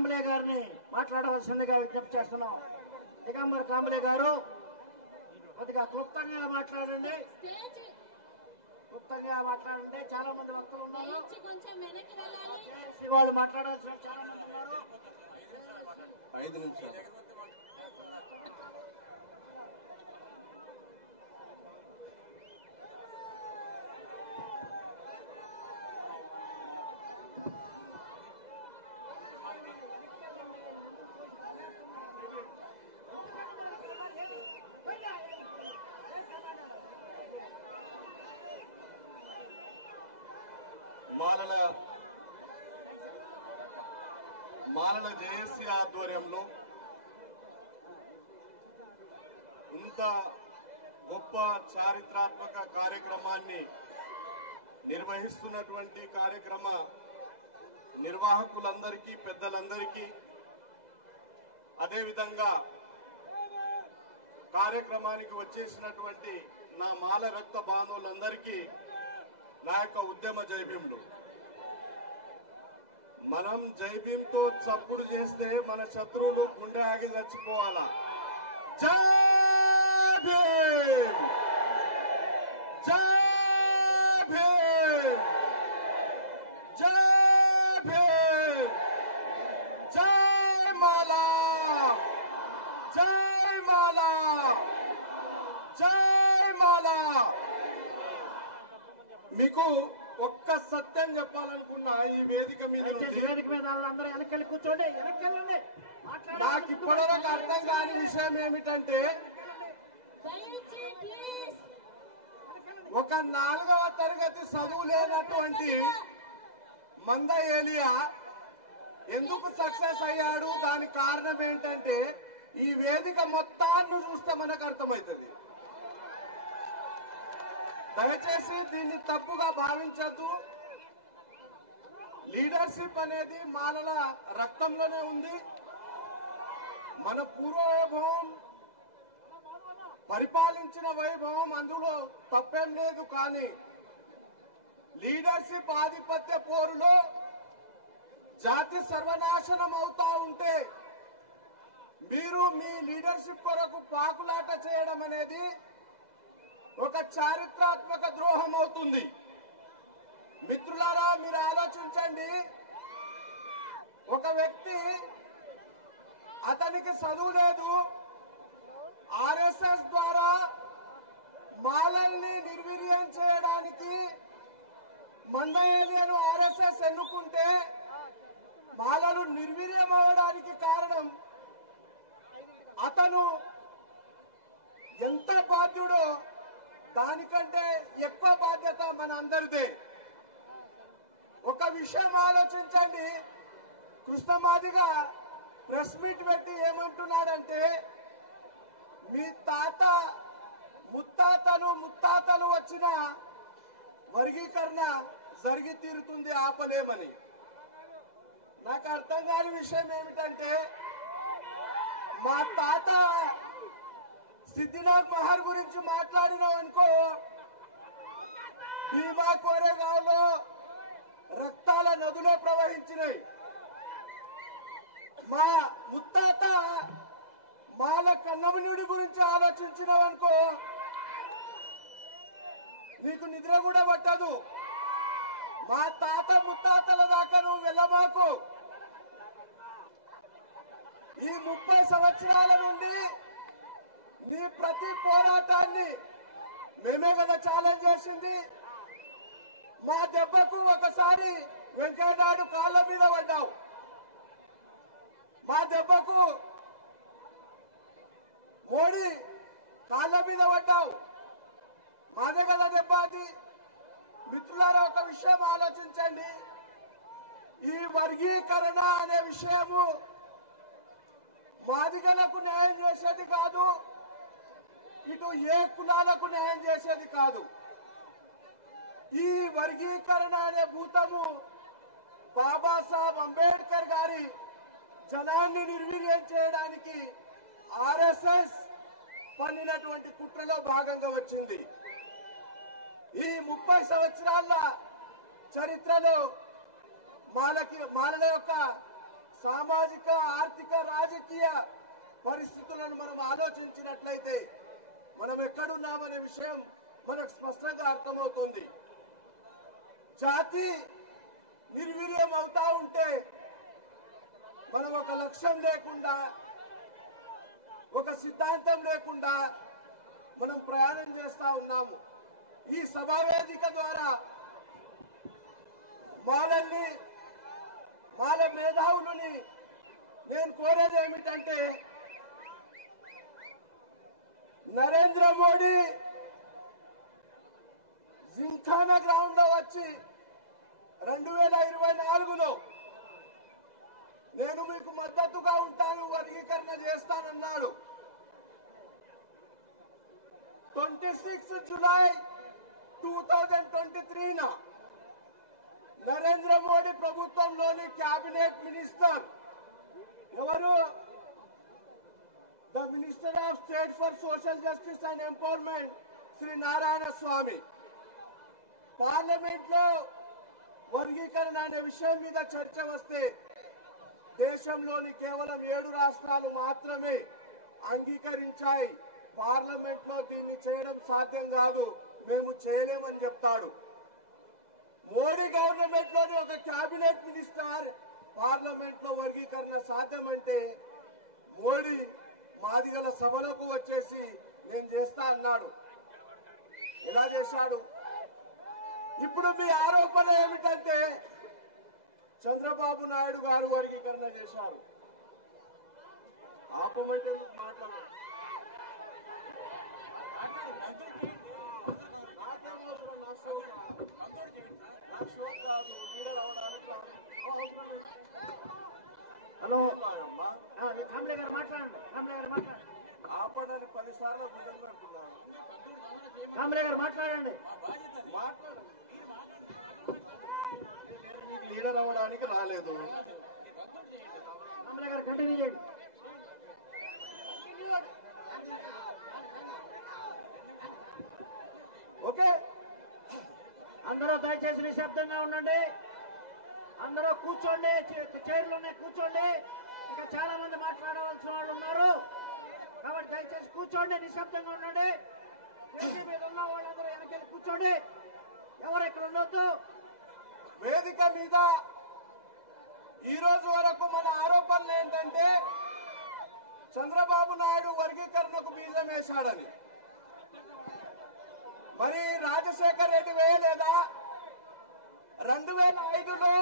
కాంబలే గారిని మాట్లాడవలసిందిగా విజ్ఞప్తి చేస్తున్నాం. దిగంబర్ కాంబలే గారు కొద్దిగా క్లుప్తంగా మాట్లాడండి. క్లుప్తంగా మాట్లాడండి. చాలా మంది వక్తలు ఉన్నారు. వాళ్ళు మాట్లాడాల్సిన చాలా మంది ఉన్నారు. 5 నిమిషాలు. మాలల జేఏసీ ఆధ్వర్యంలో ఇంత గొప్ప చారిత్రాత్మక కార్యక్రమాన్ని నిర్వహిస్తున్నటువంటి కార్యక్రమ నిర్వాహకులందరికీ, పెద్దలందరికీ, అదేవిధంగా కార్యక్రమానికి వచ్చేసినటువంటి నా మాల రక్త బాంధవులందరికీ నా యొక్క ఉద్యమ జైభీంలు. మనం జైభీంతో చప్పుడు చేస్తే మన శత్రువులు గుండె ఆగి చచ్చిపోవాలా. జై భీమ్, జై భీమ్, జై భీమ్, జై మాలా, జై మాలా, జై మాలా. మీకు ఒక్క సత్యం చెప్పాలనుకున్నా ఈ వేదిక మీద అందరూ వెనకెళ్ళి కూర్చోండి, వెనకెళ్ళండి. నాకు ఇప్పటివరకు అర్థం కాని విషయం ఏమిటంటే, ఒక 4వ తరగతి చదువు లేనటువంటి మంద ఏలియా ఎందుకు సక్సెస్ అయ్యాడు? దానికి కారణం ఏంటంటే, ఈ వేదిక మొత్తాన్ని చూస్తే మనకు అర్థమవుతుంది. దయచేసి దీన్ని తప్పుగా భావించద్దు. లీడర్షిప్ అనేది మాలల రక్తంలోనే ఉంది. మన పూర్వవైభవం, పరిపాలించిన వైభవం అందులో తప్పేం లేదు. కానీ లీడర్షిప్ ఆధిపత్య పోరులో జాతి సర్వనాశనం అవుతా ఉంటే మీరు మీ లీడర్షిప్ కొరకు పాకులాట చేయడం అనేది ఒక చారిత్రాత్మక ద్రోహం అవుతుంది. మిత్రులారా, మీరు ఆలోచించండి. ఒక వ్యక్తి, అతనికి చదువు లేదు, ఆర్ఎస్ఎస్ ద్వారా మాలల్ని నిర్వీర్యం చేయడానికి మంద ఏలియాను ఆర్ఎస్ఎస్ ఎన్నుకుంటే మాలలు నిర్వీర్యం అవడానికి కారణం అతను ఎంత బాధ్యుడో దానికంటే ఎక్కువ బాధ్యత మన అందరిదే. ఒక విషయం ఆలోచించండి. కృష్ణమాదిగా ప్రెస్ మీట్ పెట్టి ఏమంటున్నాడంటే, మీ తాత ముత్తాతలు వచ్చిన వర్గీకరణ జరిగి తీరుతుంది, ఆపలేమని. నాకు అర్థం కాని విషయం ఏమిటంటే, మా తాత సిద్ధినాథ్ మహర్ గురించి మాట్లాడినాం అనుకో, భీమా కోరేగావ్లో రక్తాల నదులే ప్రవహించినాయి. మా ముత్తాత మాల కన్నమనుడి గురించి ఆలోచించినావనుకో, నీకు నిద్ర కూడా పట్టదు. మా తాత ముత్తాతల దాకా నువ్వు వెళ్ళమాకు. ఈ 30 సంవత్సరాల నుండి నీ ప్రతి పోరాటాన్ని మేమే కదా ఛాలెంజ్ చేసింది. మా దెబ్బకు ఒకసారి వెంకయ్యనాయుడు కాళ్ళ మీద పడ్డావు, మా దెబ్బకు మోడీ కాళ్ళ మీద పడ్డావు, మాదే కదా దెబ్బ అది. మిత్రులారా, ఒక విషయం ఆలోచించండి. ఈ వర్గీకరణ అనే విషయము మాదిగలకు న్యాయం చేసేది కాదు, ఇటు ఏ కులాలకు న్యాయం చేసేది కాదు. ఈ వర్గీకరణ అనే భూతము బాబాసాహెబ్ అంబేద్కర్ గారి జనాన్ని నిర్వీర్యం చేయడానికి ఆర్ఎస్ఎస్ పన్నినటువంటి కుట్రలో భాగంగా వచ్చింది. ఈ 30 సంవత్సరాల చరిత్రలో మాలల యొక్క సామాజిక ఆర్థిక రాజకీయ పరిస్థితులను మనం ఆలోచించినట్లయితే మనం ఎక్కడున్నామనే విషయం మనకు స్పష్టంగా అర్థమవుతుంది. జాతి నిర్వీర్యం అవుతా ఉంటే మనం ఒక లక్ష్యం లేకుండా, ఒక సిద్ధాంతం లేకుండా మనం ప్రయాణం చేస్తా ఉన్నాము. ఈ సభావేదిక ద్వారా మాల మేధావులని నేను కోరేది ఏమిటంటే, నరేంద్ర మోడీ జింఖానా గ్రౌండ్ లో వచ్చి 2024లో నేను మీకు మద్దతుగా ఉంటాను, వర్గీకరణ చేస్తానన్నాడు. 26 జూలై 2023 నరేంద్ర మోడీ ప్రభుత్వంలోని కేబినెట్ మినిస్టర్ ఎవరు? The minister of state for social justice and empowerment Shri Narayana Swamy parliament లో వర్గీకరణ అనే విషయం మీద చర్చ వస్తే దేశంలోని కేవలం 7 రాష్ట్రాలు మాత్రమే అంగీకరించాయి. పార్లమెంట్ లో దీన్ని చేయడం సాధ్యం కాదు, మేము చేయలేమని చెప్తాడు. మోడీ గవర్నమెంట్ లోని ఒక కేబినెట్ మినిస్టర్ పార్లమెంట్ లో వర్గీకరణ సాధ్యమంటే మోడీ మాదిగల సభలకు వచ్చేసి నేను చేస్తా అన్నాడు. ఎలా చేశాడు? ఇప్పుడు మీ ఆరోపణ ఏమిటంటే చంద్రబాబు నాయుడు గారు వర్గీకరణ చేశారు. ఆపమంటే మాట్లాడారు. హలో కాంబ్లే గారు మాట్లాడండి. కాంబ్లే గారు మాట్లాడండి. ఆపడని 10 సార్లు బుధంటున్నాను. కాంబ్లే గారు మాట్లాడండి. మీకు లీడర్ అవ్వడానికి రాలేదు. కాంబ్లే గారు కంటిన్యూ చేయండి. ఓకే, అందరూ దయచేసి నిశ్శబ్దంగా ఉండండి. అందరూ కూర్చోండి, చైర్లోనే కూర్చోండి. ఇంకా చాలా మంది మాట్లాడవలసిన వాళ్ళు ఉన్నారు కాబట్టి దయచేసి కూర్చోండి, నిశ్శబ్దంగా ఉండండి. వేదిక మీద ఉన్న వాళ్ళందరూ వెనకెళ్ళి కూర్చోండి, ఎవరు ఇక్కడ ఉండొద్దు. వేదిక మీద ఈ రోజు వరకు మన ఆరోపణలు ఏంటంటే చంద్రబాబు నాయుడు వర్గీకరణకు బీజం వేశాడని. మరి రాజశేఖర్ రెడ్డి వేయలేదా? 2005లో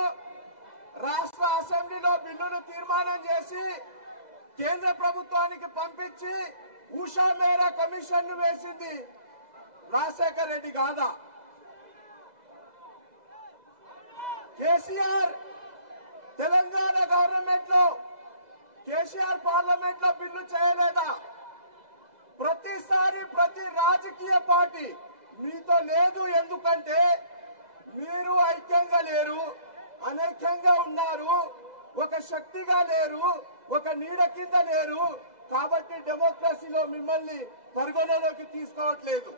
రాష్ట్ర అసెంబ్లీలో బిల్లును తీర్మానం చేసి కేంద్ర ప్రభుత్వానికి పంపించి ఉషా మేరా కమిషన్ ను వేసింది రాజశేఖర్ రెడ్డి కాదా? కేసీఆర్ తెలంగాణ గవర్నమెంట్ లో కేసీఆర్ పార్లమెంట్ లో బిల్లు చేయలేదా? ప్రతిసారి ప్రతి రాజకీయ పార్టీ మీతో లేదు. ఎందుకంటే మీరు ఐక్యంగా లేరు, అనైక్యంగా ఉన్నారు, ఒక శక్తిగా లేరు, ఒక నీడ కింద లేరు. కాబట్టి డెమోక్రసీలో మిమ్మల్ని పరిగణలోకి తీసుకోవట్లేదు.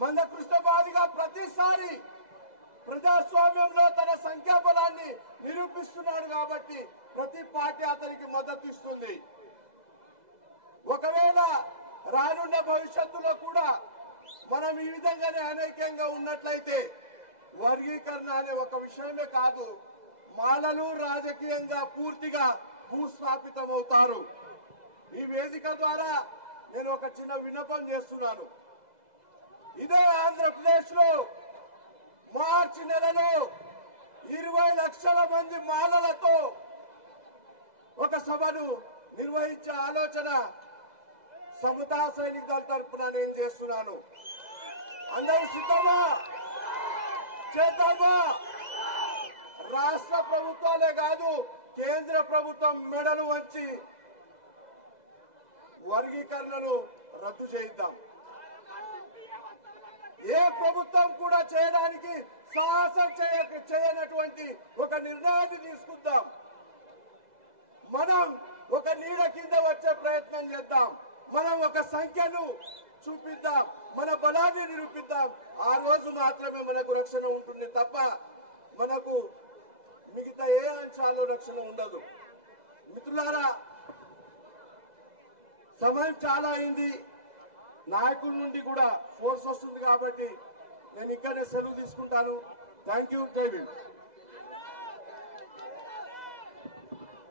మందకృష్ణబాదిగా ప్రతిసారి ప్రజాస్వామ్యంలో తన సంఖ్యాబలాన్ని నిరూపిస్తున్నాడు కాబట్టి ప్రతి పార్టీ అతనికి మద్దతు ఇస్తుంది. ఒకవేళ రానున్న భవిష్యత్తులో కూడా మనం ఈ విధంగానే అనైక్యంగా ఉన్నట్లయితే వర్గీకరణ అనే ఒక విషయమే కాదు, మాలలు రాజకీయంగా పూర్తిగా భూస్థాపితమవుతారు. ఈ వేదిక ద్వారా నేను ఒక చిన్న విన్నపం చేస్తున్నాను. ఇదే ఆంధ్రప్రదేశ్ లో మార్చి నెలలో 20 లక్షల మంది మాలలతో ఒక సభను నిర్వహించే ఆలోచన సమతా సైనిక దళ తరఫున నేను చేస్తున్నాను. అందరూ సిద్ధమా? చేద్దామా? రాష్ట్ర ప్రభుత్వాలే కాదు, కేంద్ర ప్రభుత్వం మెడలు వంచి వర్గీకరణను రద్దు చేయిద్దాం. ఏ ప్రభుత్వం కూడా చేయడానికి సాహసం చేయనటువంటి ఒక నిర్ణయాన్ని తీసుకుందాం. మనం ఒక నీడ కింద వచ్చే ప్రయత్నం చేద్దాం. మనం ఒక సంఖ్యను చూపిద్దాం, మన బలాన్ని నిరూపిద్దాం. ఆ రోజు మాత్రమే మనకు రక్షణ ఉంటుంది తప్ప మనకు మిగతా ఏ అంశాలు రక్షణ ఉండదు. మిత్రులారా, సమయం చాలా అయింది. నాయకుల నుండి కూడా ఫోర్స్ వస్తుంది కాబట్టి నేను ఇక్కడే సెలవు తీసుకుంటాను. Thank you. జై భీమ్.